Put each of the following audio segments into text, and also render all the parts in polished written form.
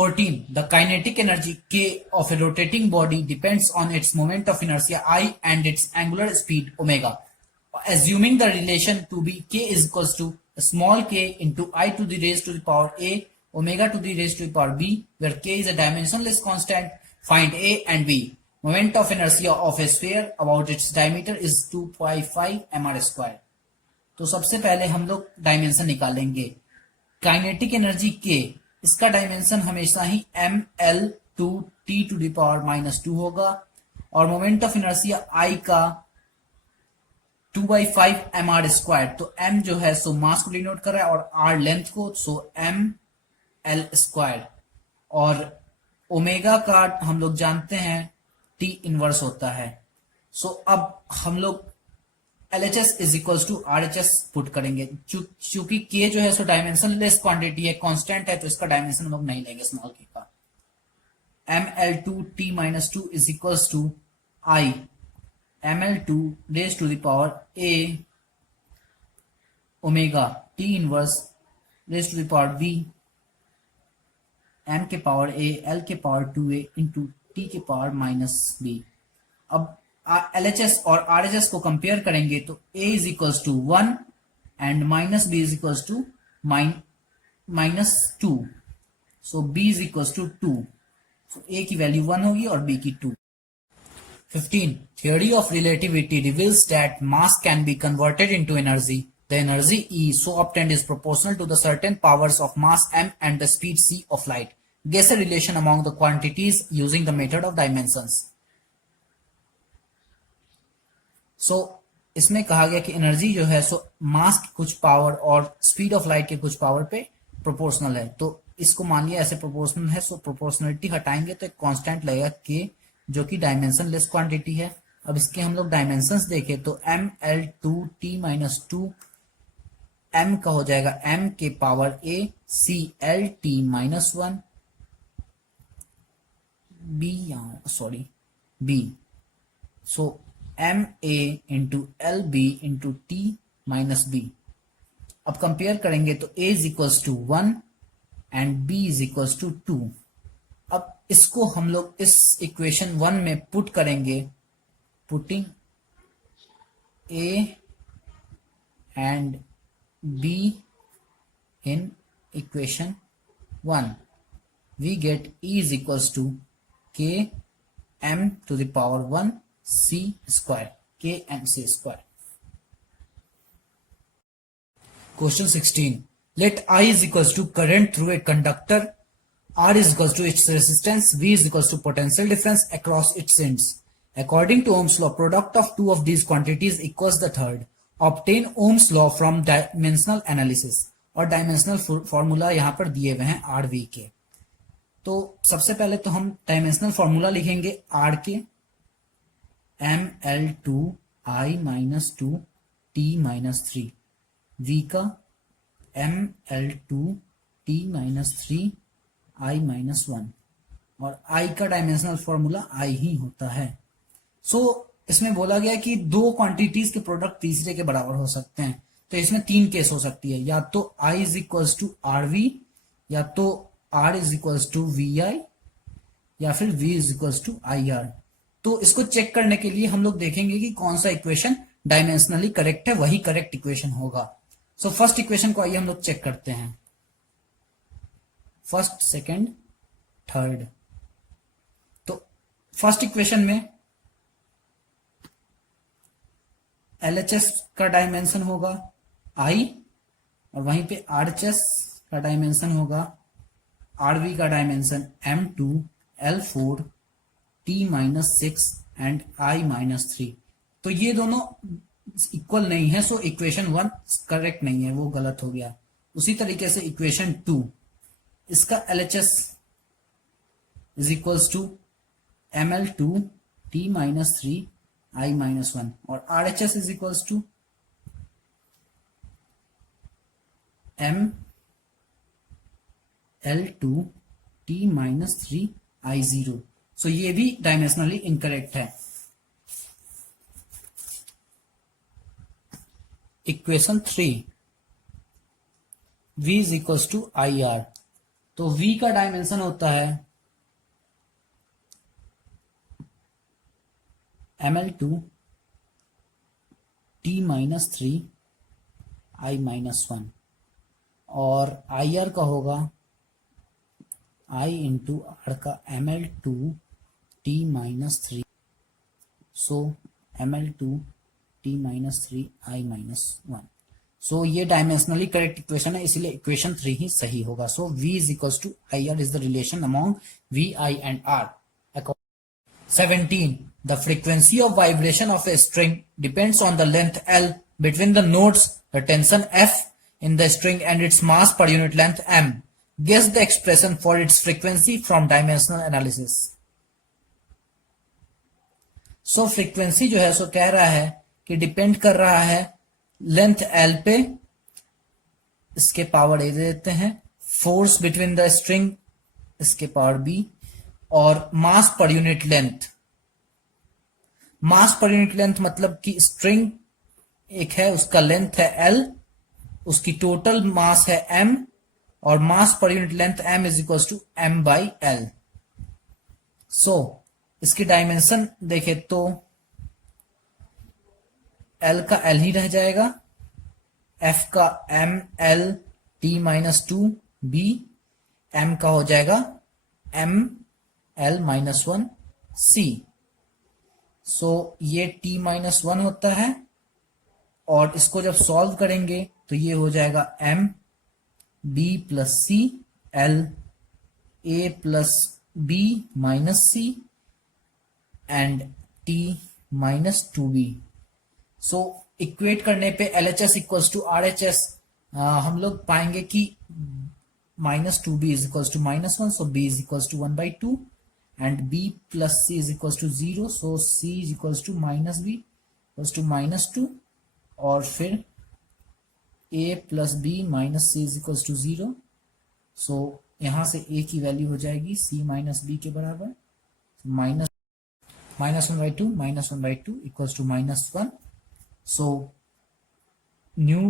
14. The kinetic energy K of a rotating body depends on its moment of inertia I and its angular speed omega. Assuming the relation to be K is equals to small k into I to the raised to the power A omega to the raised to the power B, where K is a dimensionless constant, find A and B. Moment of inertia of a sphere about its diameter is 2.5 mr square. तो सबसे पहले हम लोग dimension निकालेंगे. Kinetic energy के, इसका dimension हमेशा ही M L two T to the power -2 होगा, और मोमेंट ऑफ इनर्शिया आई का 2/5 mr स्क्वायर. तो m जो है सो मास को डिनोट कर रहा है और r लेंथ को, सो m l स्क्वायर. और ओमेगा का हम लोग जानते हैं t इनवर्स होता है. सो अब हम लोग LHS is equals to RHS put करेंगे. चूंकि K जो है सो डायमेंशन लेस क्वांटिटी है, कांस्टेंट है, तो इसका डायमेंशन हम लोग नहीं लेंगे स्मॉल k का. ml2t-2 is equals to I ml2 raise to the power A omega t inverse raise to the power B m के पावर A l के पावर 2a इंटू t के पावर -b. अब LHS और RHS को compare करेंगे तो A is equals to 1 and -b is equals to -2. So B is equals to 2. So A की value 1 होगी और B की 2. 15. Theory of relativity reveals that mass can be converted into energy. The energy E so obtained is proportional to the certain powers of mass m and the speed c of light. Guess a relation among the quantities using the method of dimensions. सो इसमें कहा गया कि energy जो है सो मास की कुछ power और speed of light के कुछ पावर पे प्रोपोर्शनल है. तो इसको मान लिया ऐसे प्रोपोर्शनल है. सो प्रोपोर्शनलिटी हटाएंगे तो एक कांस्टेंट लगेगा के, जो कि डायमेंशन लेस क्वांटिटी है. अब इसके हम लोग डायमेंशंस देखें तो ml2t-2 m का हो जाएगा m के power a clt-1 b. So ma into L B into T minus B. अब कंपेयर करेंगे तो a is equals to 1 and b is equals to 2. अब इसको हम लोग इस इक्वेशन 1 में पुट करेंगे. Putting a and b in equation 1 we get e is equals to k m to the power 1 c square, k and c square. Question 16. Let I is equals to current through a conductor, R is equals to its resistance, V is equals to potential difference across its ends. According to Ohm's law, product of two of these quantities equals the third. Obtain Ohm's law from dimensional analysis. और dimensional formula यहां पर दिए हुए हैं are we के. तो सबसे पहले तो हम डायमेंशनल फॉर्मूला लिखेंगे आर के ml2i-2t-3, v का ml2t-3i-1, और i का डायमेंशनल फॉर्मूला i ही होता है. सो इसमें बोला गया कि दो क्वांटिटीज के प्रोडक्ट तीसरे के बराबर हो सकते हैं. तो इसमें तीन केस हो सकती है, या तो i is equals to R V, या तो r is equals to V I, या फिर v is equals to I R. तो इसको चेक करने के लिए हम लोग देखेंगे कि कौन सा इक्वेशन डायमेंशनली करेक्ट है, वही करेक्ट इक्वेशन होगा. सो फर्स्ट इक्वेशन को आइए हम लोग चेक करते हैं. First, second, third. तो फर्स्ट इक्वेशन में LHS का डायमेंशन होगा I, और वहीं पे RHS का डायमेंशन होगा RV का dimension M2 L4 T-6 and I-3. तो ये दोनों इक्वल नहीं है, सो इक्वेशन 1 करेक्ट नहीं है, वो गलत हो गया. उसी तरीके से इक्वेशन 2, इसका LHS is equals to ml2 T-3 I-1, और RHS is equals to ml2 T-3 I0. So ये भी डायमेंशनली इनकरेक्ट है. Equation 3, V is equals to I R. तो v का डायमेंशन होता है ml2 t-3 i-1 और IR का होगा I इंटू आर का ml2 t-3 सो ml2 t-3 i-1 सो ये डायमेंशनली करेक्ट इक्वेशन है, इसलिए इक्वेशन 3 ही सही होगा. So v is equals to I R is the relation among v, i and r. 17. The frequency of vibration of a string depends on the length L between the nodes, the tension F in the string and its mass per unit length m. Guess the expression for its frequency from dimensional analysis. So frequency जो है सो कह रहा है कि depend कर रहा है length L पे, इसके पावर A दे देते हैं, फोर्स बिटवीन द स्ट्रिंग इसके पावर B, और मास पर यूनिट लेंथ. मास पर यूनिट लेंथ मतलब कि स्ट्रिंग एक है, उसका लेंथ है L, उसकी टोटल मास है M, और मास पर unit length M is equal to M by L. So इसकी डायमेंशन देखे तो L का L ही रह जाएगा, F का M L t-2 B, M का हो जाएगा M L-1 C. सो ये t-1 होता है, और इसको जब सॉल्व करेंगे तो ये हो जाएगा M B plus C L A plus B minus C and t-2B. So equate करने पे LHS इक्वल्स टू RHS हम लोग पाएंगे कि -2b is equals to -1, so b is equals to 1/2, and b plus c is equals to 0, so c is equals to -b equals to -2, और फिर a plus b minus c is equals to 0, so यहाँ से a की value हो जाएगी c minus b के बराबर, -1/2 -1/2 equals to -1, so nu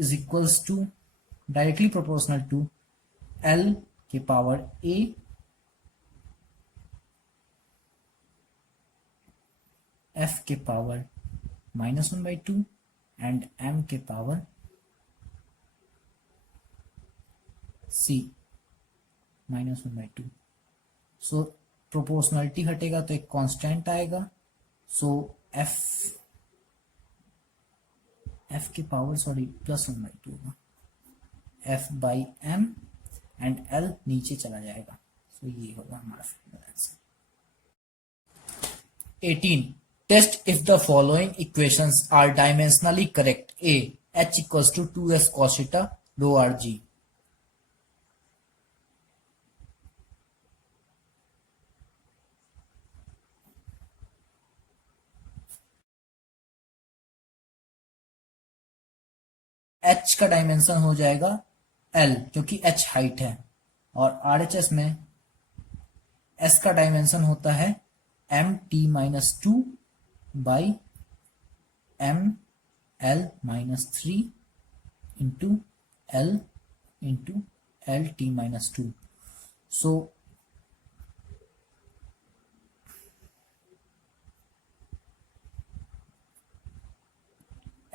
is equals to directly proportional to L के पावर A F के पावर -1/2 एंड M के पावर C -1/2. सो प्रोपोर्शनलिटी हटेगा तो एक कांस्टेंट आएगा, सो F के पावर +1/2 होगा, F by M and L नीचे चला जाएगा. सो ये होगा हमारा final answer. 18. Test if the following equations are dimensionally correct. A H equals to 2s cos theta rho r g. H का डायमेंशन हो जाएगा L क्योंकि H हाइट है, और RHS में S का डायमेंशन होता है mt-2 by ML-3 into L into LT-2. So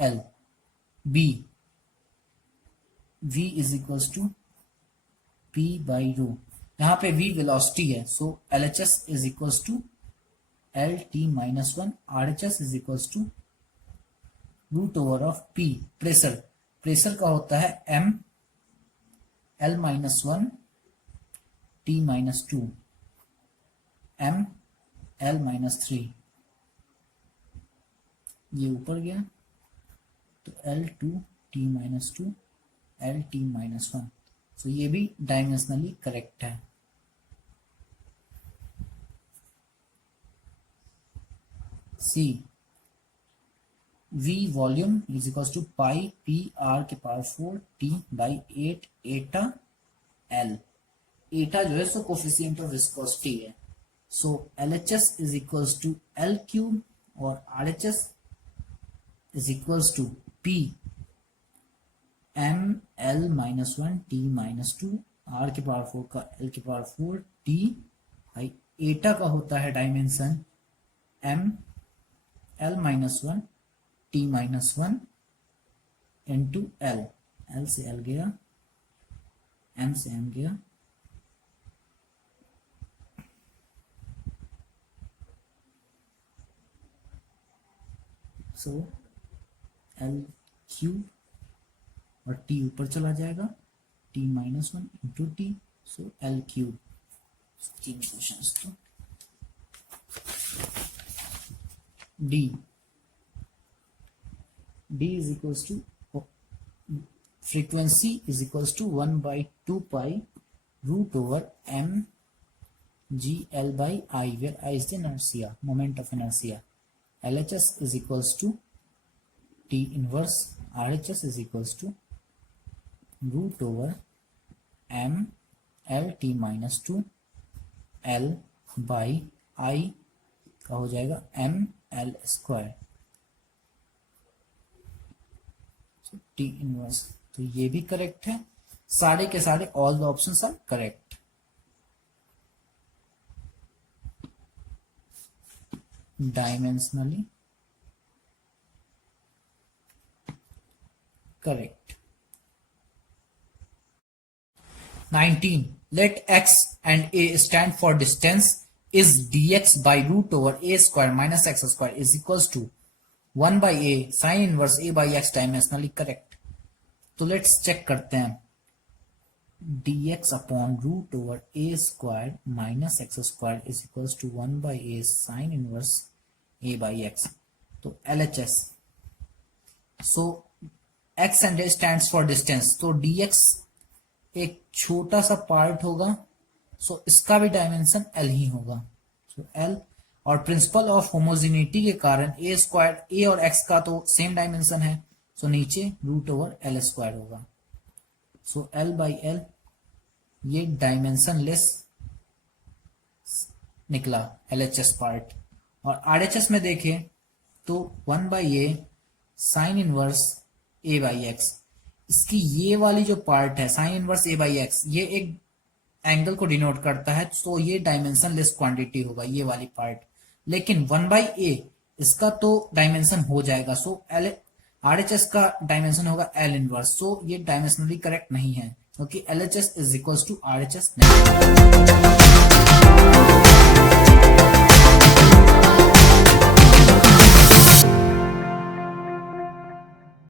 L B V is equals to P by rho. यहाँ पे V वेलोसिटी है, so LHS is equals to LT-1, RHS is equals to √of P. Pressure का होता है M L-1 T-2 M L-3. ये ऊपर गया तो L2 T-2 LT-1. सो ये भी डायमेंशनली करेक्ट है. C V volume is equals to pi P R के power 4 T by 8 eta L. एटा जो है सो कोफिशिएंट ऑफ विस्कोसिटी है, so LHS is equals to L cube और RHS is equals to P ML-1 T-2 R की power 4 का L की power 4 T भाई एटा का होता है dimension M L minus one T minus one into L, L से एल गया, एम से एम गया, सो एल क्यूब और टी ऊपर चला जाएगा, T minus one into T, so L cube. तीन क्वेश्चंस तो D is equals to frequency is equals to 1 by 2 pi root over m g l by I, where I is the inertia, moment of inertia. LHS is equals to T inverse RHS is equals to root over m l t minus 2 l by I का हो जाएगा m l square, so T inverse। तो ये भी correct है, सारे के सारे all the options are correct. Dimensionally correct. 19 let x and a stand for distance is dx by root over a square minus x square is equals to 1 by a sin inverse a by x, dimensionally correct. तो let's check करते हैं, dx upon root over a square minus x square is equals to 1 by a sine inverse a by x. तो LHS, so x एंड a stands for distance, तो dx एक छोटा सा part होगा, सो इसका भी डायमेंशन l ही होगा, सो l। और प्रिंसिपल ऑफ होमोजेनिटी के कारण ए स्क्वायर, ए और x का तो सेम डायमेंशन है, सो नीचे रूट ओवर एल स्क्वायर होगा, सो एल बाई एल ये डायमेंशन लेस निकला LHS पार्ट। और RHS में देखें तो 1 by a sine inverse a by x, इसकी ये वाली जो पार्ट है sign inverse a by x, ये एक एंगल को डिनोट करता है, तो ये डायमेंशन लेस क्वांटिटी होगा ये वाली पार्ट। लेकिन 1 बाई ए इसका तो डायमेंशन हो जाएगा, सो RHS का डायमेंशन होगा L इनवर्स, सो ये डायमेंशनली करेक्ट नहीं है क्योंकि LHS is equals to RHS नहीं।